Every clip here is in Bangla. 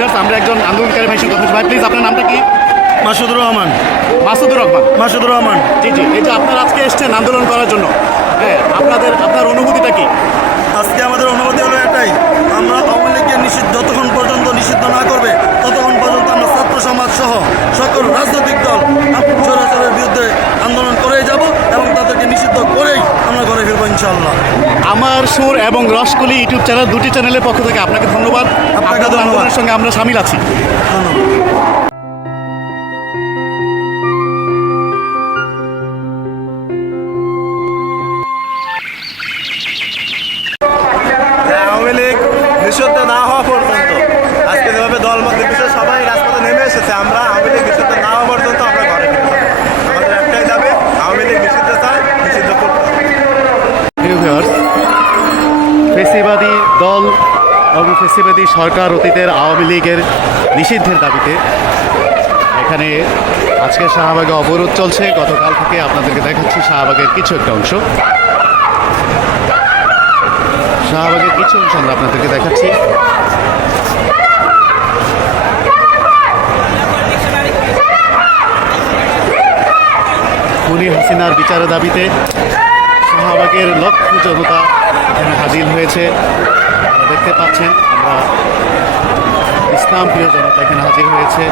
ভিউয়ার্স, আমরা একজন আন্দোলনকারী ভাই সঙ্গে কথা বলছি। ভাই প্লিজ আপনার নামটা কি? মাসুদুর রহমান। মাসুদুর রহমান। মাসুদুর রহমান। জি জি, এই যে আপনারা আজকে এসছেন আন্দোলন করার জন্য, হ্যাঁ, আপনার অনুভূতিটা কি? আজকে আমাদের অনুমতি হলো এটাই, আমরা আওয়ামী লীগকে যতক্ষণ পর্যন্ত নিষিদ্ধ না করবে ততক্ষণ পর্যন্ত আমরা ছাত্র সমাজ সহ সকল রাজনৈতিক দল স্বৈরাচারের বিরুদ্ধে আন্দোলন করেই যাব এবং তাদেরকে নিষিদ্ধ করেই আমরা ঘরে ফিরবো ইনশাআল্লাহ। আমার সুর এবং রসকলি ইউটিউব চ্যানেল, দুটি চ্যানেলের পক্ষ থেকে আপনাকে ধন্যবাদ। আপনাদের আন্দোলনের সঙ্গে আমরা সামিল আছি। ধন্যবাদ। আওয়ামী লীগ নিষিদ্ধ না হওয়া পর্যন্ত, আজকে যেভাবে দলমত নির্বিশেষে সবাই রাজপথে নেমে এসেছে, আমরা আওয়ামী লীগ নিষিদ্ধ না হওয়া পর্যন্ত আমরা ঘরে ফিরে যাব। আমাদের একটাই দাবি, আওয়ামী লীগ নিষিদ্ধ চায়, নিষিদ্ধ করতে হবে। ফেসিবাদী দল এবং ফেসিবাদী সরকার অতীতের আওয়ামী লীগের নিষিদ্ধের দাবিতে এখানে আজকে শাহবাগে অবরোধ চলছে। গতকাল থেকে আপনাদেরকে দেখাচ্ছি শাহবাগের কিছু একটা অংশ। শাহবাগের কিছু অংশ আমরা আপনাদেরকে দেখাচ্ছি। খুনি হাসিনার বিচারের দাবিতে শাহবাগের লক্ষ জনতা এখানে হাজির হয়েছে। আপনারা দেখতে পাচ্ছেন, আমরা ইসলাম প্রিয় জনতা এখানে হাজির হয়েছে।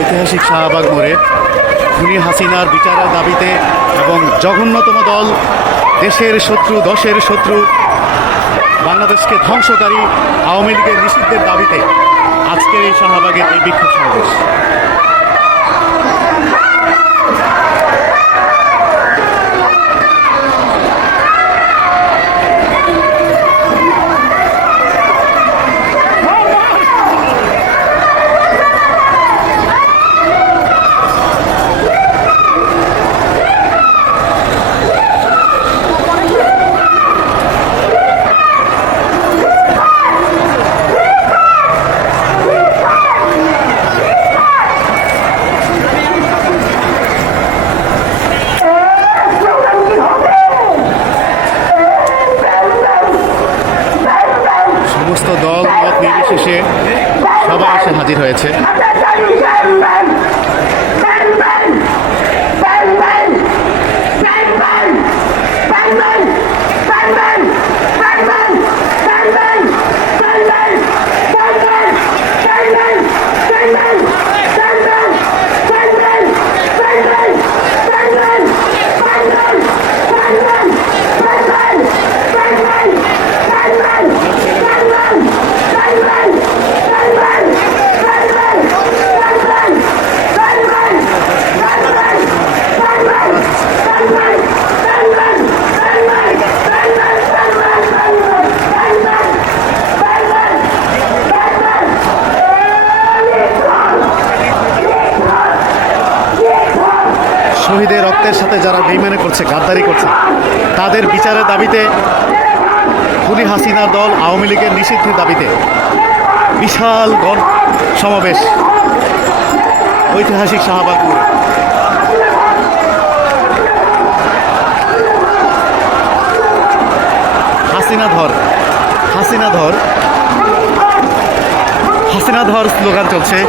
ঐতিহাসিক শাহবাগ মোড়ে খুনি হাসিনার বিচারের দাবিতে এবং জঘন্যতম দল, দেশের শত্রু, দশের শত্রু, বাংলাদেশকে ধ্বংসকারী আওয়ামী লীগের নিষিদ্ধের দাবিতে আজকের এই শাহবাগের এই বিক্ষোভ সমাবেশ। সমস্ত দল মত নির্বিশেষে সবাই এসে হাজির হয়েছে। শহীদের রক্তের সাথে যারা বেইমানি করছে, গাদ্দারি করছে, তাদের বিচারের দাবিতে খুনি হাসিনার দল আওয়ামী লীগের নিষিদ্ধের দাবিতে বিশাল সমাবেশ ঐতিহাসিক শাহবাগ মোড়ে। হাসিনা ধর, হাসিনা ধর, হাসিনা ধর স্লোগান চলছে।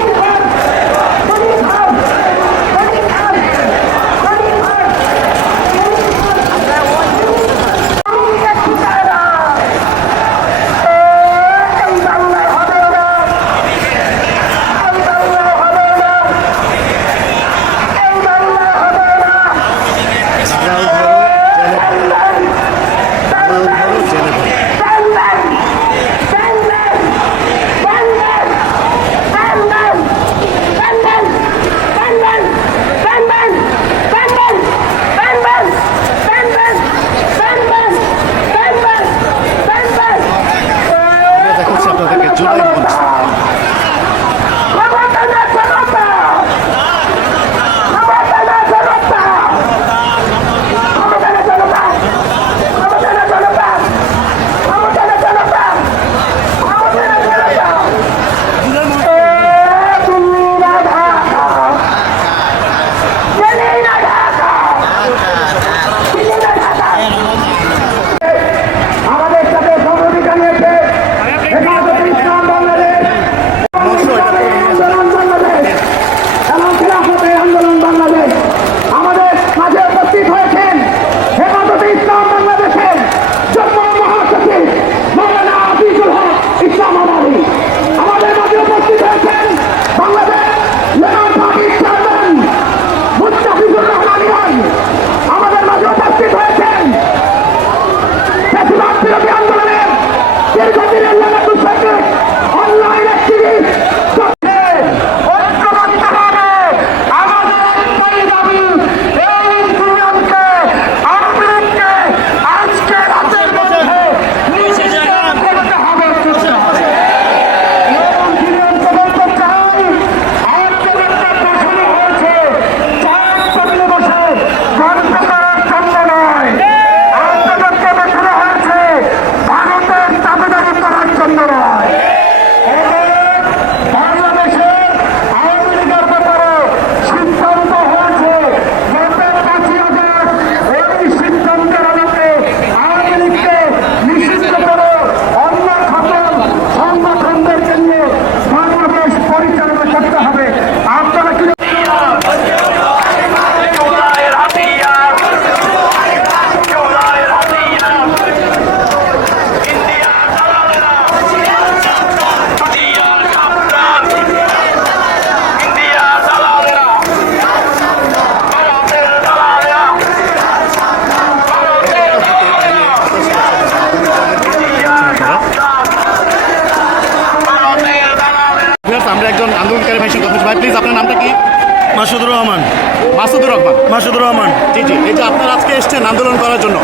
মাসুদুর রহমান। মাসুদুর রহমান। জি জি, এই যে আপনারা আজকে এসছেন আন্দোলন করার জন্য,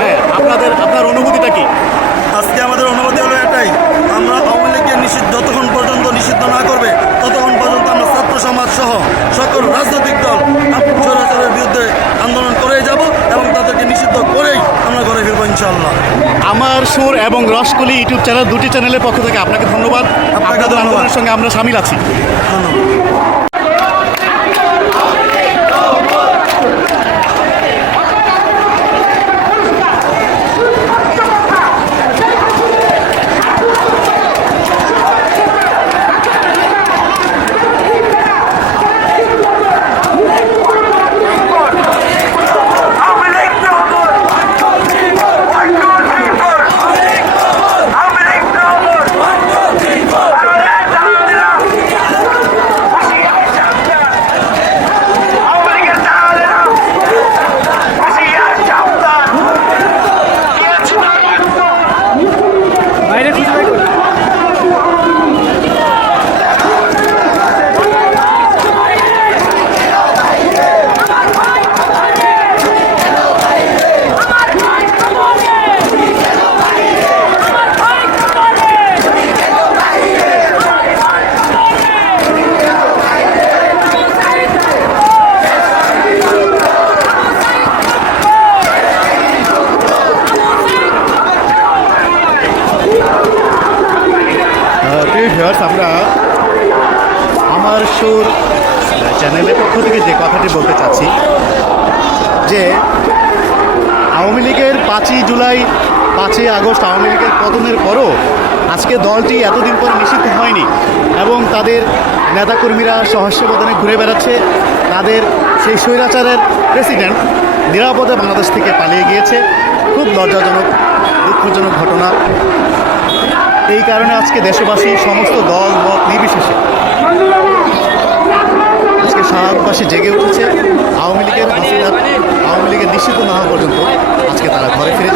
হ্যাঁ, আপনার অনুভূতিটা কি? আজকে আমাদের অনুমতি হলো এটাই, আমরা আওয়ামী লীগকে যতক্ষণ পর্যন্ত নিষিদ্ধ না করবে ততক্ষণ পর্যন্ত আমরা ছাত্র সমাজ সহ সকল রাজনৈতিক দল স্বৈরাচারের বিরুদ্ধে আন্দোলন করেই যাব এবং তাদেরকে নিষিদ্ধ করেই আমরা ঘরে ফিরবো ইনশাআল্লাহ। আমার সুর এবং রসকলি ইউটিউব চ্যানেল, দুটি চ্যানেলের পক্ষ থেকে আপনাকে ধন্যবাদ। আপনাদের ধন্যবাদ। আন্দোলনের সঙ্গে আমরা সামিল আছি। প্রিয় ভিউয়ার্স, আমরা আমার সুর চ্যানেলের পক্ষ থেকে যে কথাটি বলতে চাচ্ছি যে আওয়ামী লীগের 5ই জুলাই 5ই আগস্ট আওয়ামী লীগের পতনের পরও আজকে দলটি এতদিন পর নিষিদ্ধ হয়নি এবং তাদের নেতাকর্মীরা সহস্য বদনে ঘুরে বেড়াচ্ছে। তাদের সেই স্বৈরাচারের প্রেসিডেন্ট নিরাপদে বাংলাদেশ থেকে পালিয়ে গিয়েছে। খুব লজ্জাজনক, দুঃখজনক ঘটনা। এই কারণে আজকে দেশবাসী সমস্ত দল মত নির্বিশেষে আজকে শাহবাসী জেগে উঠেছে। আওয়ামী লীগের নিষিদ্ধ না হওয়া পর্যন্ত আজকে তারা ঘরে ফিরে